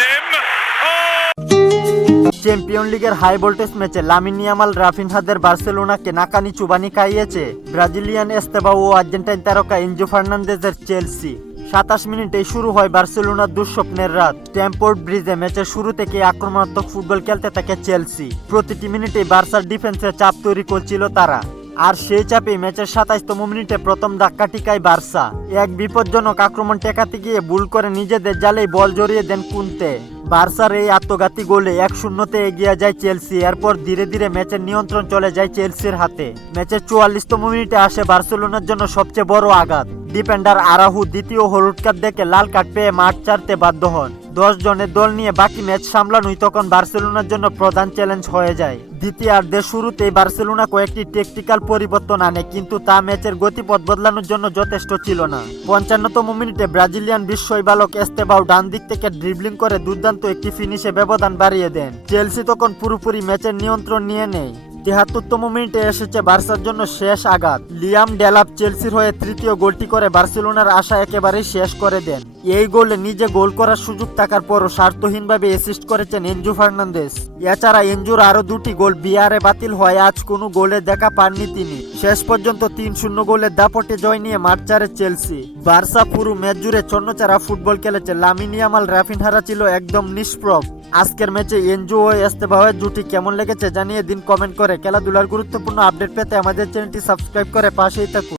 him. Champion লিগের high voltage ম্যাচে Lamine Yamal রাফিনহাদের বার্সেলোনাকে নাকানি চুবানি খাইয়েছে। ব্রাজিলিয়ান এস্তেবা ও আর্জেন্টাইন তারকা এনজো ফার্নান্দেজের চেলসি সাতাশ মিনিটে শুরু হয় বার্সেলোনার দুঃস্বপ্নের রাত। ট্যাম্পোর্ট ব্রিজে ম্যাচের শুরু থেকে আক্রমণাত্মক ফুটবল খেলতে থাকে চেলসি প্রতিটি মিনিটে বার্সার ডিফেন্সে চাপ তৈরি করছিল তারা। আর সেই চাপে ম্যাচের সাতাইশতম মিনিটে প্রথম ধাক্কা টিকায় বার্সা। এক বিপজ্জনক আক্রমণ টেকাতে গিয়ে ভুল করে নিজেদের জালেই বল জড়িয়ে দেন কুনতে। বার্সার এই আত্মঘাতী গোলে এক শূন্যতে এগিয়ে যায় চেলসি, এরপর ধীরে ধীরে ম্যাচের নিয়ন্ত্রণ চলে যায় চেলসির হাতে। ম্যাচের চুয়াল্লিশতম মিনিটে আসে বার্সেলোনার জন্য সবচেয়ে বড় আঘাত। ডিফেন্ডার আরাহু দ্বিতীয় হলুদ কার্ড দেখে লাল কার্ড পেয়ে মাঠ ছাড়তে বাধ্য হন। দশ জনের দল নিয়ে বাকি ম্যাচ সামলানোই তখন বার্সেলোনার জন্য প্রধান চ্যালেঞ্জ হয়ে যায়। দ্বিতীয়ার্ধের শুরুতেই বার্সেলোনা কয়েকটি টেকটিক্যাল পরিবর্তন আনে, কিন্তু তা ম্যাচের গতিপথ বদলানোর জন্য যথেষ্ট ছিল না। পঞ্চান্নতম মিনিটে ব্রাজিলিয়ান বিস্ময় বালক এস্তেবাও ডান দিক থেকে ড্রিবলিং করে দুর্দান্ত একটি ফিনিশে ব্যবধান বাড়িয়ে দেন। চেলসি তখন পুরোপুরি ম্যাচের নিয়ন্ত্রণ নিয়ে নেয়। তিয়াত্তরতম মিনিটে এসেছে বার্সার জন্য শেষ আঘাত। লিয়াম ডেলাপ চেলসির হয়ে তৃতীয় গোলটি করে বার্সেলোনার আশা একেবারেই শেষ করে দেন। এই গোলে নিজে গোল করার সুযোগ থাকার পরও স্বার্থহীনভাবে অ্যাসিস্ট করেছেন এনজু ফার্নান্দেস এছাড়া এনজুর আরও দুটি গোল বিয়ারে বাতিল হয় আজ কোনো গোলে দেখা পাননি তিনি। শেষ পর্যন্ত তিন শূন্য গোলের দাপটে জয় নিয়ে মাঠ ছাড়ে চেলসি। বার্সা পুরো ম্যাচ জুড়ে ছন্নচারা ফুটবল খেলেছে। লামিনিয়ামাল রাফিনহারা ছিল একদম নিষ্প্রভ। আজকের ম্যাচে এনজু ও এস্তেবাহের জুটি কেমন লেগেছে জানিয়ে দিন কমেন্ট করে। খেলাধুলার গুরুত্বপূর্ণ আপডেট পেতে আমাদের চ্যানেলটি সাবস্ক্রাইব করে পাশেই থাকুন।